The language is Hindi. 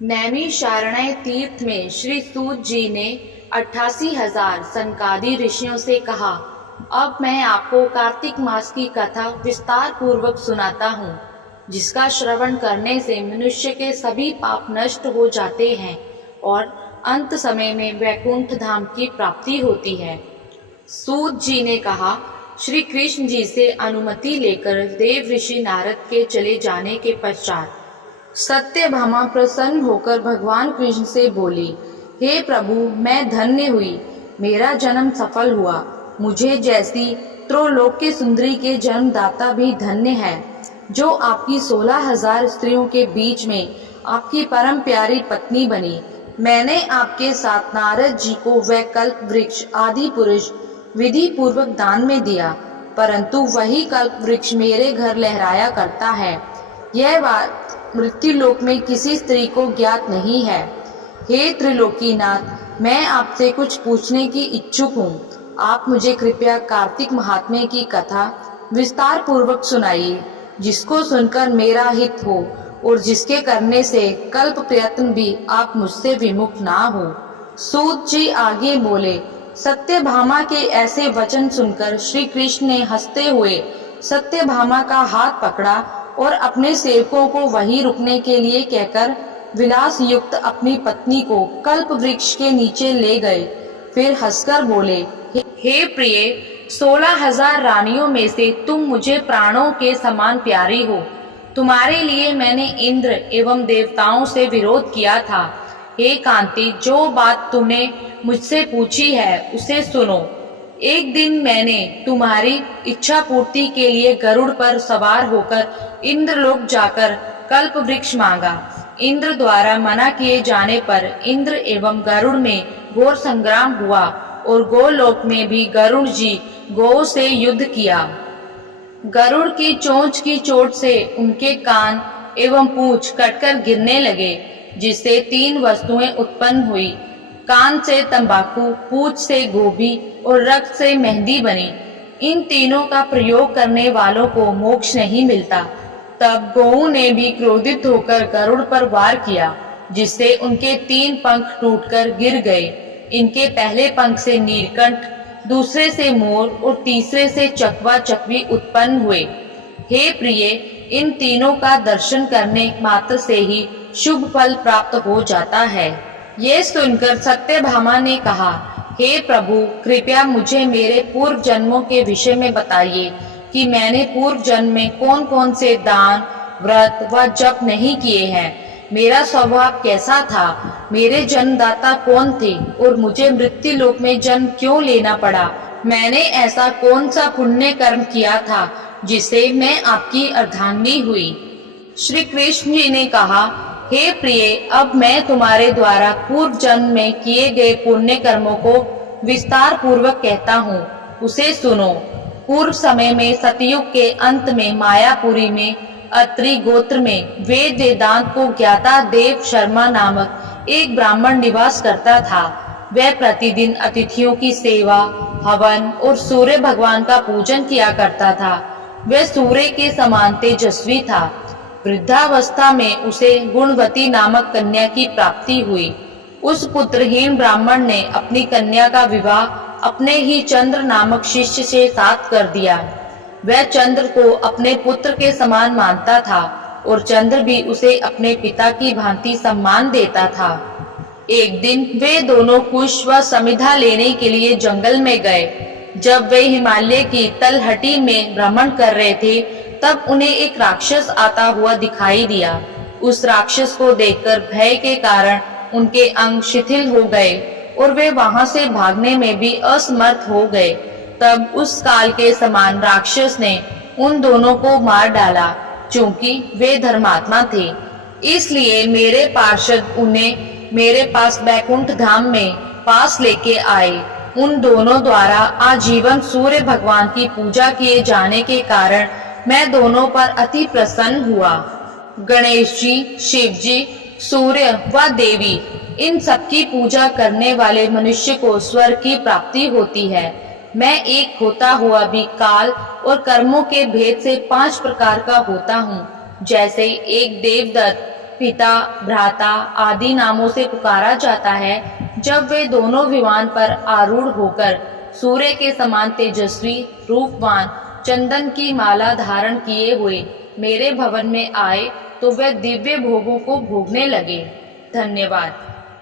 नैमिषारण्य तीर्थ में श्री सूत जी ने 88,000 सनकादि ऋषियों से कहा, अब मैं आपको कार्तिक मास की कथा विस्तार पूर्वक सुनाता हूँ, जिसका श्रवण करने से मनुष्य के सभी पाप नष्ट हो जाते हैं और अंत समय में वैकुंठ धाम की प्राप्ति होती है। सूत जी ने कहा, श्री कृष्ण जी से अनुमति लेकर देव ऋषि नारद के चले जाने के पश्चात सत्यभामा प्रसन्न होकर भगवान कृष्ण से बोली, हे प्रभु, मैं धन्य हुई, मेरा जन्म सफल हुआ। मुझे जैसी त्रिलोक की सुंदरी के जन्मदाता भी धन्य है, जो आपकी 16,000 स्त्रियों के बीच में आपकी परम प्यारी पत्नी बनी। मैंने आपके साथ नारद जी को वह कल्प वृक्ष आदि पुरुष विधि पूर्वक दान में दिया, परंतु वही कल्प वृक्ष मेरे घर लहराया करता है। यह बात मृत्युलोक में किसी स्त्री को ज्ञात नहीं है। हे त्रिलोकीनाथ, मैं आपसे कुछ पूछने की इच्छुक हूँ। आप मुझे कृपया कार्तिक महात्म्य की कथा विस्तार पूर्वक सुनाइए, जिसको सुनकर मेरा हित हो और जिसके करने से कल्प प्रयत्न भी आप मुझसे विमुख ना हो। सूत जी आगे बोले, सत्यभामा के ऐसे वचन सुनकर श्री कृष्ण ने हंसते हुए सत्यभामा का हाथ पकड़ा और अपने सेवकों को वहीं रुकने के लिए कहकर विलास युक्त अपनी पत्नी को कल्प वृक्ष के नीचे ले गए। फिर हंसकर बोले, हे प्रिय, 16,000 रानियों में से तुम मुझे प्राणों के समान प्यारी हो। तुम्हारे लिए मैंने इंद्र एवं देवताओं से विरोध किया था। हे कांति, जो बात तुमने मुझसे पूछी है उसे सुनो। एक दिन मैंने तुम्हारी इच्छा पूर्ति के लिए गरुड़ पर सवार होकर इंद्रलोक जाकर कल्प वृक्ष मांगा। इंद्र द्वारा मना किए जाने पर इंद्र एवं गरुड़ में घोर संग्राम हुआ और गोलोक में भी गरुड़ जी गौ से युद्ध किया। गरुड़ की चोंच की चोट से उनके कान एवं पूंछ कटकर गिरने लगे, जिससे 3 वस्तुएं उत्पन्न हुई। कान से तंबाकू, पूंछ से गोभी और रक्त से मेहंदी बनी। इन तीनों का प्रयोग करने वालों को मोक्ष नहीं मिलता। तब गौओं ने भी क्रोधित होकर गरुड़ पर वार किया, जिससे उनके 3 पंख टूटकर गिर गए। इनके पहले पंख से नीलकंठ, दूसरे से मोर और तीसरे से चकवा चकवी उत्पन्न हुए। हे प्रिय, इन तीनों का दर्शन करने मात्र से ही शुभ फल प्राप्त हो जाता है। ये सुनकर सत्यभामा ने कहा, हे प्रभु, कृपया मुझे मेरे पूर्व जन्मों के विषय में बताइए कि मैंने पूर्व जन्म में कौन कौन से दान, व्रत व जप नहीं किए हैं। मेरा स्वभाव कैसा था, मेरे जन्मदाता कौन थे और मुझे मृत्युलोक में जन्म क्यों लेना पड़ा। मैंने ऐसा कौन सा पुण्य कर्म किया था जिससे मैं आपकी अर्धांगिनी हुई। श्री कृष्ण जी ने कहा, हे प्रिय, अब मैं तुम्हारे द्वारा पूर्व जन्म में किए गए पुण्य कर्मों को विस्तार पूर्वक कहता हूँ, उसे सुनो। पूर्व समय में सतयुग के अंत में मायापुरी में अत्रि गोत्र में वेद वेदांत को ज्ञाता देव शर्मा नामक एक ब्राह्मण निवास करता था। वह प्रतिदिन अतिथियों की सेवा, हवन और सूर्य भगवान का पूजन किया करता था। वह सूर्य के समान तेजस्वी था। वृद्धावस्था में उसे गुणवती नामक कन्या की प्राप्ति हुई। उस पुत्रहीन ब्राह्मण ने अपनी कन्या का विवाह अपने ही चंद्र नामक शिष्य से साथ कर दिया। वह चंद्र को अपने पुत्र के समान मानता था और चंद्र भी उसे अपने पिता की भांति सम्मान देता था। एक दिन वे दोनों कुश व समिधा लेने के लिए जंगल में गए। जब वे हिमालय की तलहटी में भ्रमण कर रहे थे, तब उन्हें एक राक्षस आता हुआ दिखाई दिया। उस राक्षस को देखकर भय के कारण उनके अंग शिथिल हो गए और वे वहां से भागने में भी असमर्थ हो गए। तब उस काल के समान राक्षस ने उन दोनों को मार डाला। चूंकि वे धर्मात्मा थे, इसलिए मेरे पार्षद उन्हें मेरे पास बैकुंठ धाम में पास लेके आए। उन दोनों द्वारा आजीवन सूर्य भगवान की पूजा किए जाने के कारण मैं दोनों पर अति प्रसन्न हुआ। गणेश जी, शिव जी, सूर्य व देवी, इन सबकी पूजा करने वाले मनुष्य को स्वर्ग की प्राप्ति होती है। मैं एक होता हुआ भी काल और कर्मों के भेद से 5 प्रकार का होता हूँ। जैसे एक देवदत्त, पिता, भ्राता आदि नामों से पुकारा जाता है जब वे दोनों विमान पर आरूढ़ होकर सूर्य के समान तेजस्वी, रूपवान, चंदन की माला धारण किए हुए मेरे भवन में आए तो वे दिव्य भोगों को भोगने लगे। धन्यवाद।